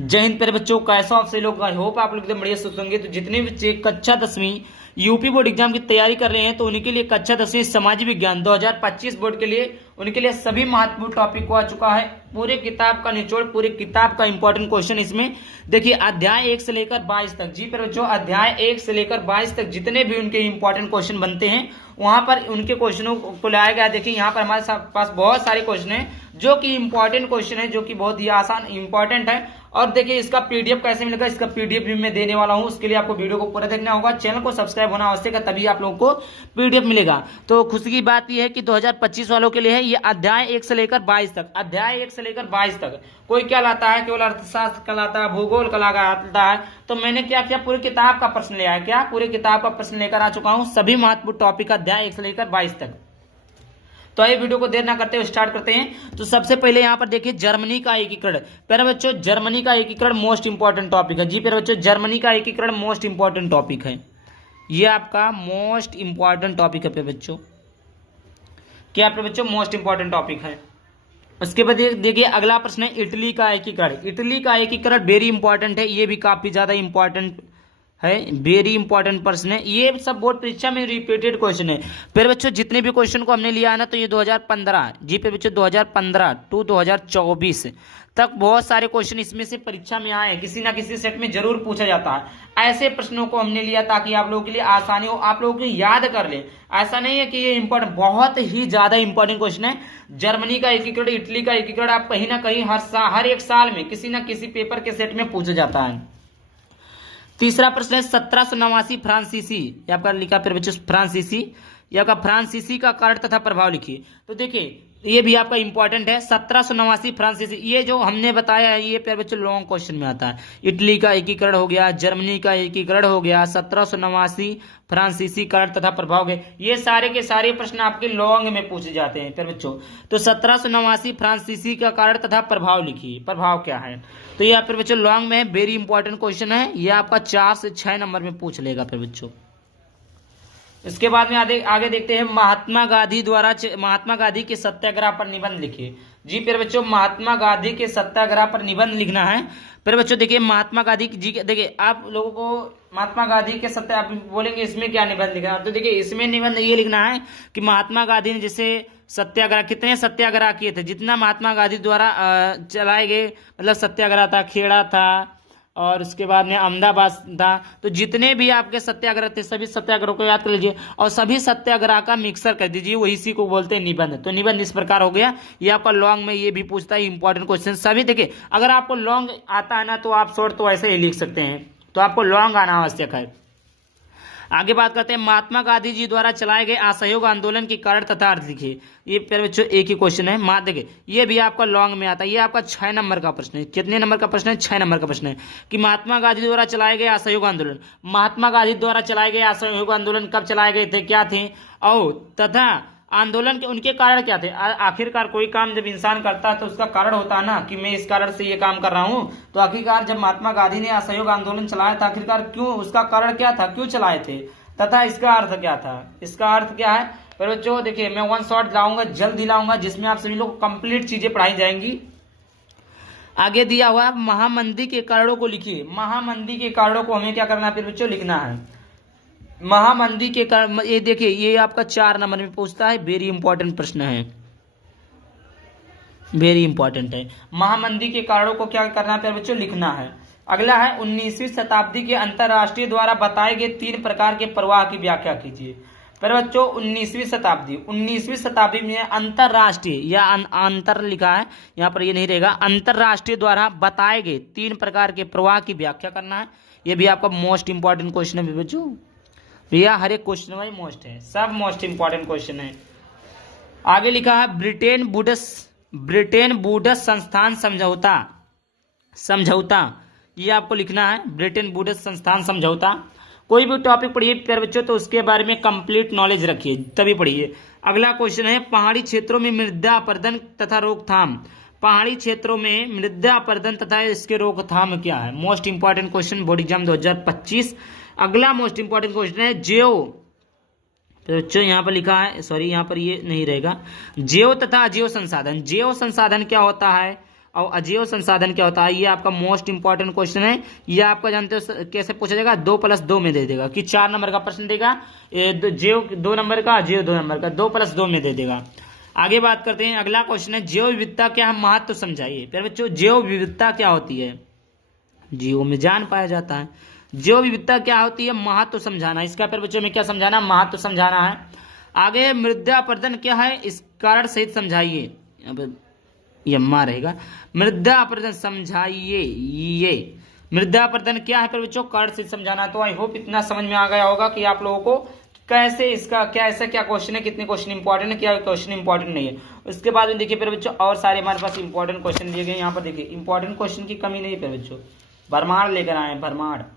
जय हिंद प्यारे बच्चों, कैसा आप सभी लोग। आई होप आप लोग एकदम बढ़िया सुस्त होंगे। तो जितने बच्चे कक्षा 10वीं यूपी बोर्ड एग्जाम की तैयारी कर रहे हैं तो उनके लिए कक्षा 10वीं सामाजिक विज्ञान 2025 बोर्ड के लिए उनके लिए सभी महत्वपूर्ण टॉपिक को आ चुका है। पूरे किताब का निचोड़, पूरे किताब का इंपॉर्टेंट क्वेश्चन इसमें देखिए। अध्याय 1 से लेकर 22 तक, जी प्यारे बच्चों, अध्याय 1 से लेकर 22 तक जितने भी उनके इंपॉर्टेंट क्वेश्चन बनते हैं वहां पर उनके क्वेश्चनों को लाया गया। देखिए यहाँ पर हमारे पास बहुत सारे क्वेश्चन हैं जो कि इंपॉर्टेंट क्वेश्चन है, जो कि बहुत ही आसान इंपॉर्टेंट है। और देखिए इसका पीडीएफ कैसे मिलेगा, इसका पीडीएफ भी मैं देने वाला हूं। उसके लिए आपको वीडियो को पूरा देखना होगा, चैनल को सब्सक्राइब होना आवश्यक है, तभी आप लोगों को पीडीएफ मिलेगा। तो खुशी की बात यह है कि 2025 वालों के लिए है ये अध्याय 1 से लेकर 22 तक। अध्याय 1 से लेकर 22 तक कोई क्या लाता है, केवल अर्थशास्त्र का लाता है, भूगोल का लाता है। तो मैंने क्या किया, पूरी किताब का प्रश्न ले आया। क्या पूरी किताब का प्रश्न लेकर आ चुका हूं, सभी महत्वपूर्ण टॉपिक अध्याय 1 से लेकर 22 तक। तो ये वीडियो को देर ना करते हुए स्टार्ट करते हैं। तो सबसे पहले यहाँ पर देखिए जर्मनी का एकीकरण। प्यारे बच्चों, जर्मनी का एकीकरण मोस्ट इंपॉर्टेंट टॉपिक है। जी प्यारे बच्चों, जर्मनी का एकीकरण मोस्ट इंपॉर्टेंट टॉपिक है। ये आपका मोस्ट इंपॉर्टेंट टॉपिक है प्यारे बच्चों। क्या प्यारे बच्चों, मोस्ट इंपॉर्टेंट टॉपिक है। उसके बाद देखिए अगला प्रश्न है इटली का एकीकरण। इटली का एकीकरण वेरी इंपॉर्टेंट है, ये भी काफी ज्यादा इंपॉर्टेंट है, वेरी इंपॉर्टेंट प्रश्न है। ये सब बोर्ड परीक्षा में रिपीटेड क्वेश्चन है। फिर बच्चों जितने भी क्वेश्चन को हमने लिया है ना, तो ये 2015 जी पे बच्चों 2015 टू 2024 तक बहुत सारे क्वेश्चन इसमें से परीक्षा में आए, किसी ना किसी सेट में जरूर पूछा जाता है। ऐसे प्रश्नों को हमने लिया ताकि आप लोगों के लिए आसानी हो, आप लोगों को याद कर ले। ऐसा नहीं है कि ये इंपॉर्टेंट, बहुत ही ज्यादा इंपॉर्टेंट क्वेश्चन है। जर्मनी का एकीकरण, इटली का एकीकरण आप कहीं ना कहीं हर एक साल में किसी ना किसी पेपर के सेट में पूछा जाता है। तीसरा प्रश्न है 1789 फ्रांसीसी, ये आपका लिखा फिर बच्चों फ्रांसीसी, ये आपका फ्रांसीसी का कारण तथा प्रभाव लिखिए। तो देखिए ये भी आपका इंपॉर्टेंट है। 1789 फ्रांसीसी, ये जो हमने बताया है ये प्यारे बच्चों लॉन्ग क्वेश्चन में आता है। इटली का एकीकरण हो गया, जर्मनी का एकीकरण हो गया, 1789 फ्रांसीसी कारण तथा प्रभाव गए, ये सारे के सारे प्रश्न आपके लॉन्ग में पूछे जाते हैं प्यारे बच्चों। तो 1789 फ्रांसीसी का कारण तथा प्रभाव लिखिए, प्रभाव क्या है। तो ये प्यारे बच्चों लॉन्ग में वेरी इंपॉर्टेंट क्वेश्चन है, ये आपका 4 से 6 नंबर में पूछ लेगा प्यारे बच्चों। इसके बाद में आगे देखते हैं महात्मा गांधी के सत्याग्रह पर निबंध लिखिए। जी प्यारे बच्चों, महात्मा गांधी के सत्याग्रह पर निबंध लिखना है। प्यारे बच्चों देखिए महात्मा गांधी जी, देखिए आप लोगों को महात्मा गांधी के आप बोलेंगे इसमें क्या निबंध लिखना है, तो देखिए इसमें निबंध ये लिखना है कि महात्मा गांधी ने जैसे सत्याग्रह, कितने सत्याग्रह किए थे, जितना महात्मा गांधी द्वारा चलाए गए, मतलब सत्याग्रह था, खेड़ा था और उसके बाद में अहमदाबाद था। तो जितने भी आपके सत्याग्रह थे सभी सत्याग्रह को याद कर लीजिए और सभी सत्याग्रह का मिक्सर कर दीजिए, वही इसी को बोलते हैं निबंध। तो निबंध इस प्रकार हो गया। ये आपका लॉन्ग में ये भी पूछता है इंपॉर्टेंट क्वेश्चन सभी। देखिए अगर आपको लॉन्ग आता है ना तो आप शॉर्ट तो ऐसे ही लिख सकते हैं, तो आपको लॉन्ग आना आवश्यक है। आगे बात करते हैं महात्मा गांधी जी द्वारा चलाए गए असहयोग आंदोलन के कारण तथा अर्थ लिखिए। ये प्यारे बच्चों एक ही क्वेश्चन है। देखिए ये भी आपका लॉन्ग में आता है, ये आपका 6 नंबर का प्रश्न है। कितने नंबर का प्रश्न है, 6 नंबर का प्रश्न है कि महात्मा गांधी द्वारा चलाए गए असहयोग आंदोलन। महात्मा गांधी द्वारा चलाए गए असहयोग आंदोलन कब चलाए गए थे, क्या थे, और तथा आंदोलन के उनके कारण क्या थे। आखिरकार कोई काम जब इंसान करता है तो उसका कारण होता है ना कि मैं इस कारण से ये काम कर रहा हूं। तो आखिरकार जब महात्मा गांधी ने असहयोग आंदोलन चलाया था, आखिरकार क्यों, उसका कारण क्या था, क्यों चलाए थे, तथा इसका अर्थ क्या था। इसका अर्थ क्या है पर बच्चों, देखिए मैं वन शॉट लाऊंगा, जल्द लाऊंगा, जिसमें आप सभी लोग कंप्लीट चीजें पढ़ाई जाएंगी। आगे दिया हुआ महामंदी के कारणों को लिखिए। महामंदी के कारणों को हमें क्या करना है बच्चों, लिखना है। महामंदी के कारण, ये देखिए ये आपका 4 नंबर में पूछता है, वेरी इंपॉर्टेंट प्रश्न है, वेरी इंपॉर्टेंट है। महामंदी के कारणों को क्या करना है बच्चों, लिखना है। अगला है 19वीं शताब्दी के अंतरराष्ट्रीय द्वारा बताए गए 3 प्रकार के प्रवाह की व्याख्या कीजिए। पर बच्चों 19वीं शताब्दी में अंतरराष्ट्रीय या अंतर लिखा है यहाँ पर, ये नहीं रहेगा, अंतरराष्ट्रीय द्वारा बताए गए 3 प्रकार के प्रवाह की व्याख्या करना है। ये भी आपका मोस्ट इंपॉर्टेंट क्वेश्चन है बच्चों, भैया हर एक क्वेश्चन भाई मोस्ट है, सब मोस्ट इंपॉर्टेंट क्वेश्चन है। आगे लिखा है ब्रिटेन वुड्स संस्थान समझौता, ये आपको लिखना है, ब्रिटेन वुड्स संस्थान समझौता। कोई भी टॉपिक पढ़िए प्यारे बच्चों तो उसके बारे में कंप्लीट नॉलेज रखिए तभी पढ़िए। अगला क्वेश्चन है पहाड़ी क्षेत्रों में मृदा अपरदन तथा रोकथाम। पहाड़ी क्षेत्रों में मृदा अपरदन तथा इसके रोकथाम क्या है, most important question board exam 2025। अगला मोस्ट इंपॉर्टेंट क्वेश्चन है जेओ, तो बच्चों यहाँ पर लिखा है, सॉरी यहाँ पर ये नहीं रहेगा, जेओ तथा अजेय संसाधन। जेओ संसाधन क्या होता है और अजैव संसाधन क्या होता है, ये आपका मोस्ट इंपॉर्टेंट क्वेश्चन है। ये आपका जानते हो कैसे पूछा जाएगा, 2+2 में दे देगा कि 4 नंबर का प्रश्न देगा, जैव 2 नंबर का, अजैव 2 नंबर का, 2+2 में दे देगा। आगे बात करते हैं, अगला क्वेश्चन है जैव विविधता क्या है, महत्व समझाइए। फिर बच्चों जैव विविधता क्या होती है, जीवों में जान पाया जाता है। जैव विविधता क्या होती है, महत्व समझाना। इसका फिर बच्चों में क्या समझाना, महत्व समझाना है। आगे मृदा अपरदन क्या है, इस कारण सहित समझाइए। अब यम्मा रहेगा, मृदा अपरदन समझाइए। ये मृदा अपरदन क्या है फिर बच्चों, कारण सहित समझाना। तो आई होप इतना समझ में आ गया होगा कि आप लोगों को कैसे इसका क्या ऐसा क्या क्वेश्चन है, कितने क्वेश्चन इंपॉर्टेंट है, क्या क्वेश्चन इंपॉर्टेंट नहीं है। उसके बाद में देखिए फिर बच्चों और सारे हमारे पास इंपॉर्टेंट क्वेश्चन दिए गए। यहाँ पर देखिए इंपॉर्टेंट क्वेश्चन की कमी नहीं है फिर बच्चों, भरमार लेकर आए हैं, भरमार।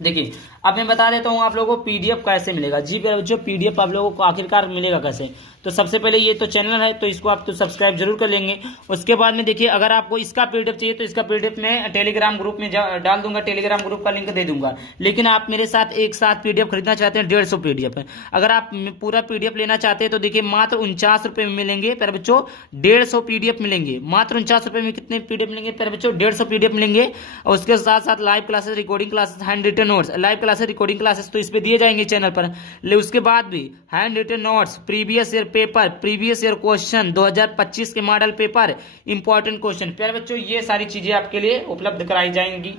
देखिए अब मैं बता देता हूँ आप लोगों को पीडीएफ कैसे मिलेगा। जी मेरे बच्चों पीडीएफ आप लोगों को आखिरकार मिलेगा कैसे, तो सबसे पहले ये तो चैनल है तो इसको आप तो सब्सक्राइब जरूर कर लेंगे। उसके बाद में देखिए अगर आपको इसका पीडीएफ चाहिए तो इसका पीडीएफ मैं टेलीग्राम ग्रुप में डाल दूंगा, टेलीग्राम ग्रुप का लिंक दे दूंगा। लेकिन आप मेरे साथ एक साथ पीडीएफ खरीदना चाहते हैं, 150 पीडीएफ है। अगर आप पूरा पीडीएफ लेना चाहते हैं तो देखिए मात्र 49 रुपए में मिलेंगे प्यारे बच्चों, 150 पीडीएफ मिलेंगे। मात्र 49 रुपए में कितने पीडीएफ मिलेंगे प्यारे बच्चों, 150 पीडीएफ मिलेंगे। और उसके साथ साथ live classes, recording classes, hand written notes, live classes recording classes तो इस पे दिए जाएंगे चैनल पर। ले उसके बाद भी hand written notes, previous year paper, previous year question, 2025 के मॉडल पेपर, इंपॉर्टेंट क्वेश्चन। प्यारे बच्चों ये सारी चीजें आपके लिए उपलब्ध कराई जाएंगी,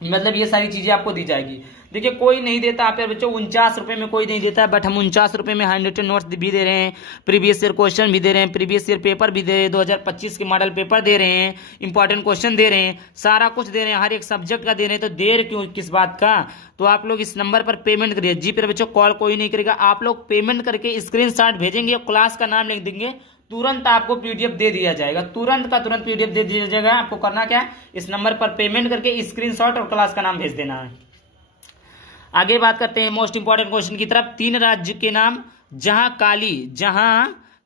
मतलब ये सारी चीजें आपको दी जाएगी। देखिए कोई नहीं देता आप बच्चों, 49 रुपए में कोई नहीं देता, बट हम 49 रुपए में हैंड रिटन नोट्स भी दे रहे हैं, प्रीवियस ईयर क्वेश्चन भी दे रहे हैं, प्रीवियस ईयर पेपर भी दे रहे हैं, 2025 के मॉडल पेपर दे रहे हैं, इंपॉर्टेंट क्वेश्चन दे रहे हैं, सारा कुछ दे रहे हैं, हर एक सब्जेक्ट का दे रहे हैं। तो देर क्यों किस बात का, तो आप लोग इस नंबर पर पेमेंट करिए। जी प्यारे बच्चों कॉल कोई नहीं करेगा, आप लोग पेमेंट करके स्क्रीनशॉट भेजेंगे, क्लास का नाम लिख देंगे, तुरंत आपको पीडीएफ दे दिया जाएगा, तुरंत का तुरंत पीडीएफ दे दिया जाएगा। आपको करना क्या है, इस नंबर पर पेमेंट करके स्क्रीनशॉट और क्लास का नाम भेज देना है। आगे बात करते हैं मोस्ट इंपॉर्टेंट क्वेश्चन की तरफ। 3 राज्य के नाम जहां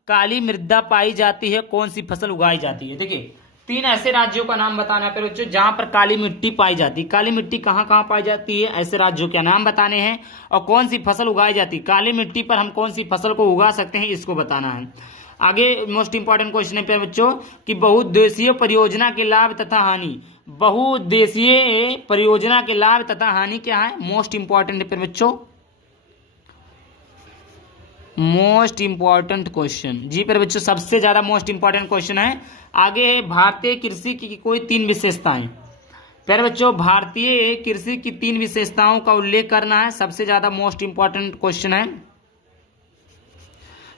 काली मृदा पाई जाती है, कौन सी फसल उगाई जाती है। देखिए 3 ऐसे राज्यों का नाम बताना है बच्चों जहां पर काली मिट्टी पाई जाती है। काली मिट्टी कहां कहां पाई जाती है, ऐसे राज्यों के नाम बताने हैं, और कौन सी फसल उगाई जाती है, काली मिट्टी पर हम कौन सी फसल को उगा सकते हैं, इसको बताना है। आगे मोस्ट इंपॉर्टेंट क्वेश्चन है पे बच्चों कि बहुउद्देशीय परियोजना के लाभ तथा हानि। बहुउद्देशीय परियोजना के लाभ तथा हानि क्या है, मोस्ट इंपॉर्टेंट है पे बच्चों, मोस्ट इंपॉर्टेंट क्वेश्चन। जी पर बच्चों सबसे ज्यादा मोस्ट इंपॉर्टेंट क्वेश्चन है। आगे है भारतीय कृषि की कोई 3 विशेषताएं। प्यारे बच्चों भारतीय कृषि की 3 विशेषताओं का उल्लेख करना है, सबसे ज्यादा मोस्ट इंपॉर्टेंट क्वेश्चन है,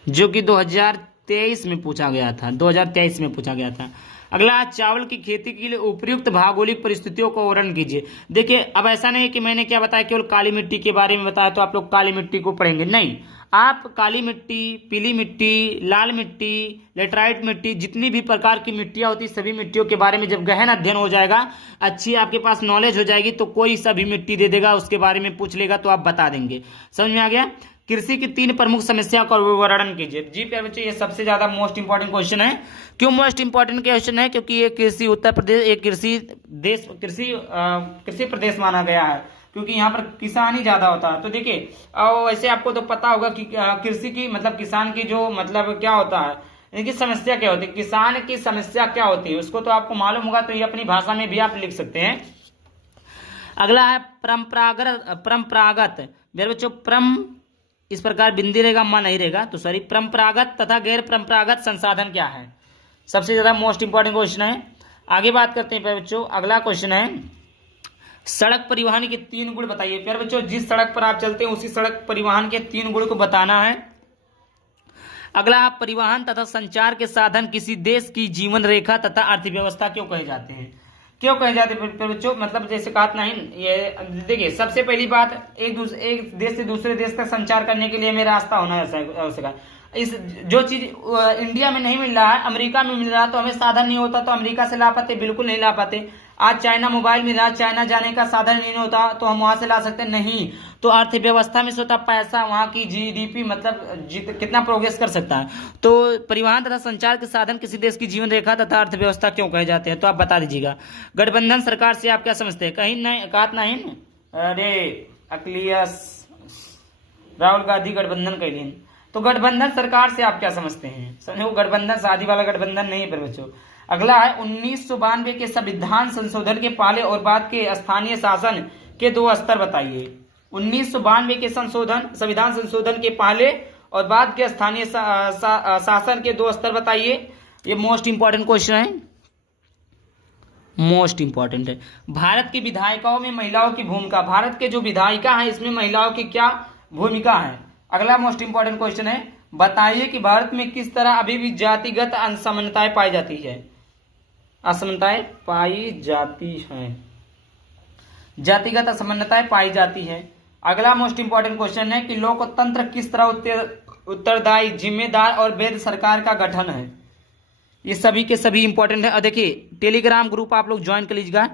जो कि 2023 में पूछा गया था, 2023 में पूछा गया था। अगला चावल की खेती के लिए उपयुक्त भौगोलिक परिस्थितियों को वर्णन कीजिए। देखिए अब ऐसा नहीं है कि मैंने क्या बताया केवल काली मिट्टी के बारे में बताया तो आप लोग काली मिट्टी को पढ़ेंगे, नहीं। आप काली मिट्टी, पीली मिट्टी, लाल मिट्टी, लेटराइट मिट्टी, जितनी भी प्रकार की मिट्टियां होती सभी मिट्टियों के बारे में जब गहन अध्ययन हो जाएगा, अच्छी आपके पास नॉलेज हो जाएगी, तो कोई सभी मिट्टी दे देगा, उसके बारे में पूछ लेगा तो आप बता देंगे। समझ में आ गया। कृषि की 3 प्रमुख समस्या का वर्णन कीजिए। जी प्यारे बच्चों ये सबसे ज्यादा मोस्ट इंपॉर्टेंट क्वेश्चन है। क्यों मोस्ट इंपॉर्टेंट क्वेश्चन है, क्योंकि ये कृषि उत्तर प्रदेश एक कृषि प्रदेश माना गया है, क्योंकि यहाँ पर किसान ही ज्यादा होता है। तो देखिए वैसे आपको तो पता होगा कि कृषि की मतलब किसान की जो मतलब क्या होता है, इनकी समस्या क्या होती है, किसान की समस्या क्या होती है उसको तो आपको मालूम होगा, तो ये अपनी भाषा में भी आप लिख सकते हैं। अगला है परंपरागत। मेरे बच्चों इस प्रकार बिंदी रहेगा, मा नहीं रहेगा, तो सॉरी। परंपरागत तथा गैर परंपरागत संसाधन क्या है, सबसे ज्यादा मोस्ट इंपॉर्टेंट क्वेश्चन है। आगे बात करते हैं प्यारे बच्चों, अगला क्वेश्चन है सड़क परिवहन के 3 गुण बताइए। प्यारे बच्चों जिस सड़क पर आप चलते हैं उसी सड़क परिवहन के 3 गुण को बताना है। अगला परिवहन तथा संचार के साधन किसी देश की जीवन रेखा तथा अर्थव्यवस्था क्यों कहे जाते हैं, क्यों कहे जाते हैं बच्चों, मतलब जैसे कहा नहीं, ये देखिए सबसे पहली बात एक देश से दूसरे देश तक संचार करने के लिए हमें रास्ता होना आवश्यक है। इस जो चीज इंडिया में नहीं मिल रहा है अमेरिका में मिल रहा है, तो हमें साधन नहीं होता तो अमेरिका से ला पाते, बिल्कुल नहीं ला पाते। आज चाइना मोबाइल मिल रहा है, चाइना जाने का साधन नहीं होता तो हम वहां से ला सकते नहीं। तो अर्थव्यवस्था में से होता पैसा, वहां की जीडीपी मतलब कितना प्रोग्रेस कर सकता है। तो परिवहन तथा संचार के साधन किसी देश की जीवन रेखा तथा अर्थव्यवस्था क्यों कहे जाते हैं, तो आप बता दीजिएगा। गठबंधन सरकार से आप क्या समझते हैं, कहीं नहीं कहा नहीं, अरे अखिलेश राहुल गांधी गठबंधन कहीं नहीं, तो गठबंधन सरकार से आप क्या समझते हैं, समझो गठबंधन शादी वाला गठबंधन नहीं है बच्चों। अगला है 1992 के संविधान संशोधन के पहले और बाद के स्थानीय शासन के दो स्तर बताइए। 1992 के संविधान संशोधन के पहले और बाद के स्थानीय शासन के दो स्तर बताइए। ये मोस्ट इंपॉर्टेंट क्वेश्चन है, मोस्ट इंपॉर्टेंट है। भारत की विधायिकाओं में महिलाओं की भूमिका, भारत के जो विधायिका हैं इसमें महिलाओं की क्या भूमिका है। अगला मोस्ट इंपॉर्टेंट क्वेश्चन है, बताइए कि भारत में किस तरह अभी भी जातिगत असमानताएं पाई जाती है। असमानताएं पाई जाती हैं, जातिगत असमानताएं पाई जाती है। अगला मोस्ट इंपॉर्टेंट क्वेश्चन है कि लोकतंत्र किस तरह उत्तरदायी, जिम्मेदार और वैध सरकार का गठन है। ये सभी के सभी इंपॉर्टेंट है। और देखिए टेलीग्राम ग्रुप आप लोग ज्वाइन कर लीजिएगा।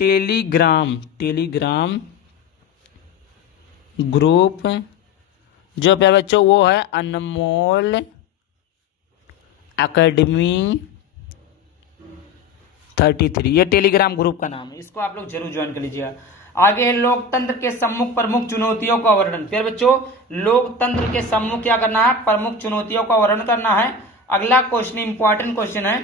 टेलीग्राम ग्रुप जो पे बच्चों वो है अनमोल एकेडमी 33, ये टेलीग्राम ग्रुप का नाम है, इसको आप लोग जरूर ज्वाइन कर लीजिएगा। आगे है लोकतंत्र के सम्मुख प्रमुख चुनौतियों का वर्णन। फिर बच्चों लोकतंत्र के सम्मुख क्या करना है, प्रमुख चुनौतियों का वर्णन करना है। अगला क्वेश्चन इंपॉर्टेंट क्वेश्चन है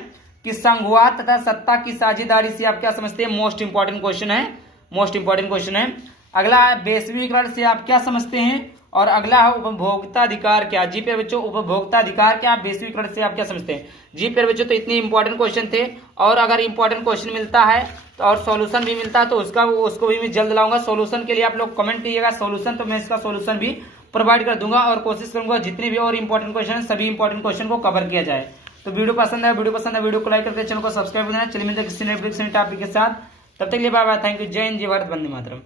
कि संघवाद तथा सत्ता की साझेदारी से आप क्या समझते हैं। मोस्ट इंपॉर्टेंट क्वेश्चन है, मोस्ट इंपॉर्टेंट क्वेश्चन है। अगला है वैश्वीकरण से आप क्या समझते हैं। और अगला है उपभोक्ता अधिकार क्या। जी पे बच्चों उपभोक्ता अधिकार क्या, वैश्वीकरण से आप क्या समझते हैं। जी पे बच्चों तो इतने इंपॉर्टेंट क्वेश्चन थे। और अगर इंपॉर्टेंट क्वेश्चन मिलता है तो और सॉल्यूशन भी मिलता है तो उसको भी मैं जल्द लाऊंगा। सॉल्यूशन के लिए आप लोग कमेंट कीजिएगा सॉल्यूशन, तो मैं इसका सॉल्यूशन भी प्रोवाइड कर दूंगा और कोशिश करूंगा जितने भी और इंपॉर्टेंट क्वेश्चन है सभी इंपॉर्टेंट क्वेश्चन को कवर किया जाए। तो वीडियो पसंद है वीडियो को लाइक करके चैनल को सब्सक्राइब करना। चलिए मिलते हैं किसी नए टॉपिक के साथ, तब तक के लिए बाय बाय, थैंक यू, जय हिंद, जय भारत, वंदे मातरम।